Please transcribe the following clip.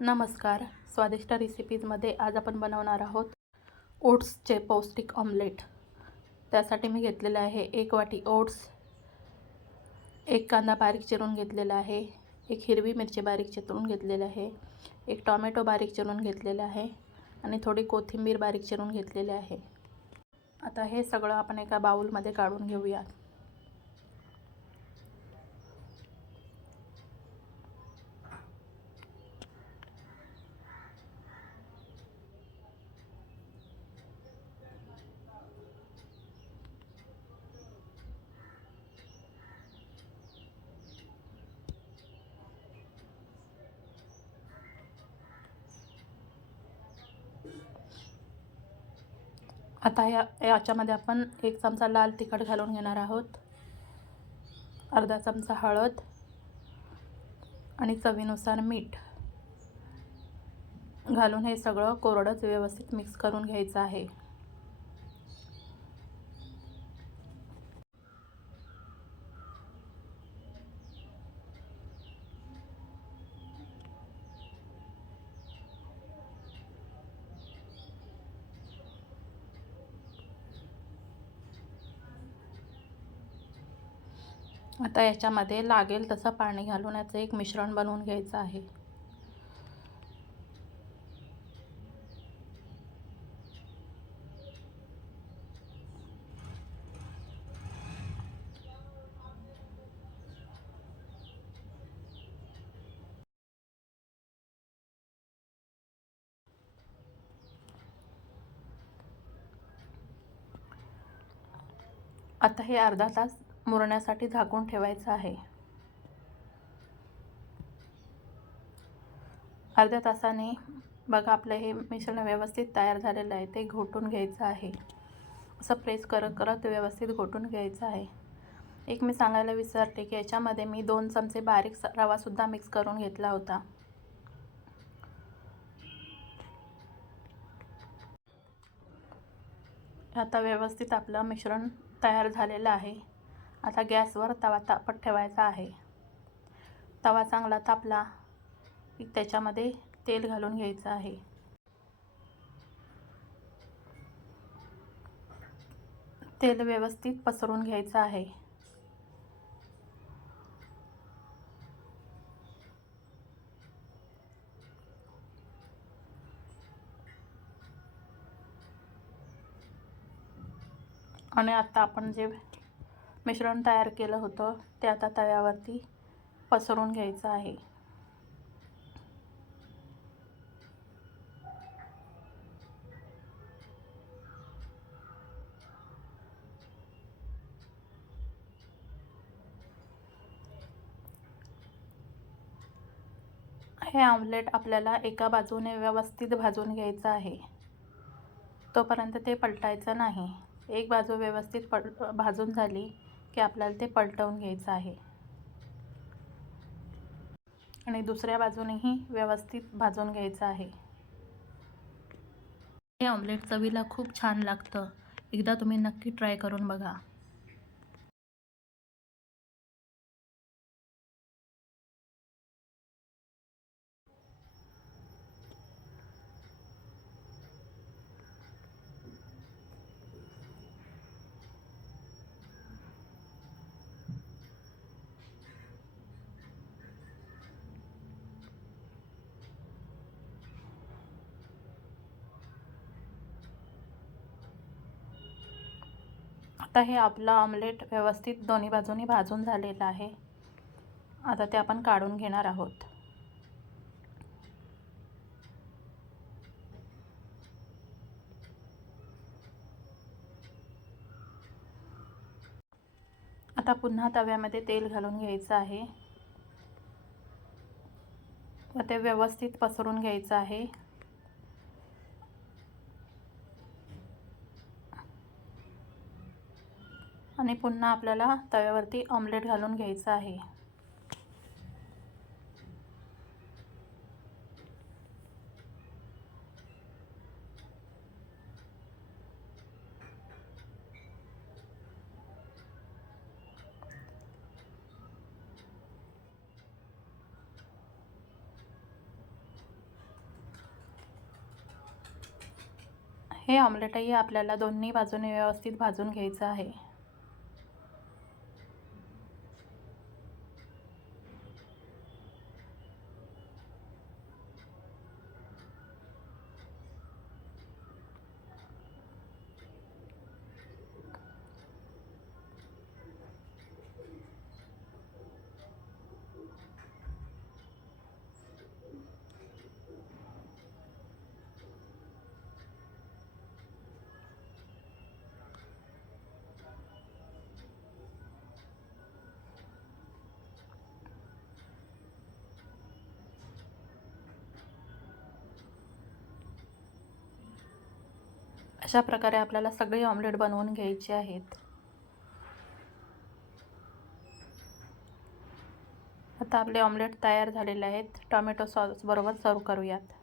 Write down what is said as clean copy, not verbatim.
नमस्कार. स्वादिष्ट रेसिपीजमध्ये आज आपण बनवणार आहोत ओट्सचे पौष्टिक ऑमलेट. त्यासाठी मी घेतलेलं आहे 1 वाटी ओट्स, 1 कांदा बारीक चिरून घेतलेला आहे, 1 हिरवी मिरची बारीक चिरून घेतलेली आहे, 1 टोमॅटो बारीक चिरून घेतलेला आहे आणि थोडी कोथिंबीर बारीक चिरून घेतलेली आहे. आता हे सगळं आपण एका बाउलमध्ये काढून घेऊया. आता याच्यामध्ये आपण 1 चमचा लाल तिखट घालून घेणार आहोत, अर्धा चमचा हळद आणि चवीनुसार मीठ घालून हे सगळं कोरडंच व्यवस्थित मिक्स करून घ्यायचं आहे. आता याच्यामध्ये लागेल तसं पाणी घालून याचं एक मिश्रण बनवून घ्यायचं आहे. आता हे अर्धा तास मुरण्यासाठी झाकून ठेवायचं आहे. अर्ध्या तासाने बघा आपलं हे मिश्रण व्यवस्थित तयार झालेलं आहे. ते घोटून घ्यायचं आहे. असं प्रेस करत करत व्यवस्थित घोटून घ्यायचं आहे. एक मी सांगायला विसरते की याच्यामध्ये मी 2 चमचे बारीक रवासुद्धा मिक्स करून घेतला होता. आता व्यवस्थित आपलं मिश्रण तयार झालेलं आहे. आता गॅसवर तवा तापत ठेवायचा आहे. तवा चांगला तापला की त्याच्यामध्ये तेल घालून घ्यायचं आहे. तेल व्यवस्थित पसरून घ्यायचं आहे. आणि आता आपण जे मिश्रण तयार केलं होतं ते आता तव्यावरती पसरून घ्यायचं आहे. हे ऑमलेट आपल्याला एका बाजूने व्यवस्थित भाजून घ्यायचं आहे. तोपर्यंत ते पलटायचं नाही. एक बाजू व्यवस्थित भाजून झाली की आपल्याला ते पलटवून घ्यायचं आहे आणि दुसऱ्या बाजूनेही व्यवस्थित भाजून घ्यायचं आहे. हे ऑमलेट चवीला खूप छान लागतं. एकदा तुम्ही नक्की ट्राय करून बघा. आता हे आपलं ऑमलेट व्यवस्थित दोन्ही बाजूनी भाजून झालेलं आहे. आता ते आपण काढून घेणार आहोत. आता पुन्हा तव्यामध्ये तेल घालून घ्यायचं आहे व ते व्यवस्थित पसरून घ्यायचं आहे. आणि पुन्हा आपल्याला तव्यावरती ऑमलेट घालून घ्यायचं आहे. हे ऑमलेटही आपल्याला दोन्ही बाजूने व्यवस्थित भाजून घ्यायचं आहे. अशा प्रकारे आपल्याला सगळे ऑमलेट बनवून घ्यायचे आहेत. आता आपले ऑमलेट तयार झालेले आहेत. टोमॅटो सॉस बरोबर सर्व करूयात.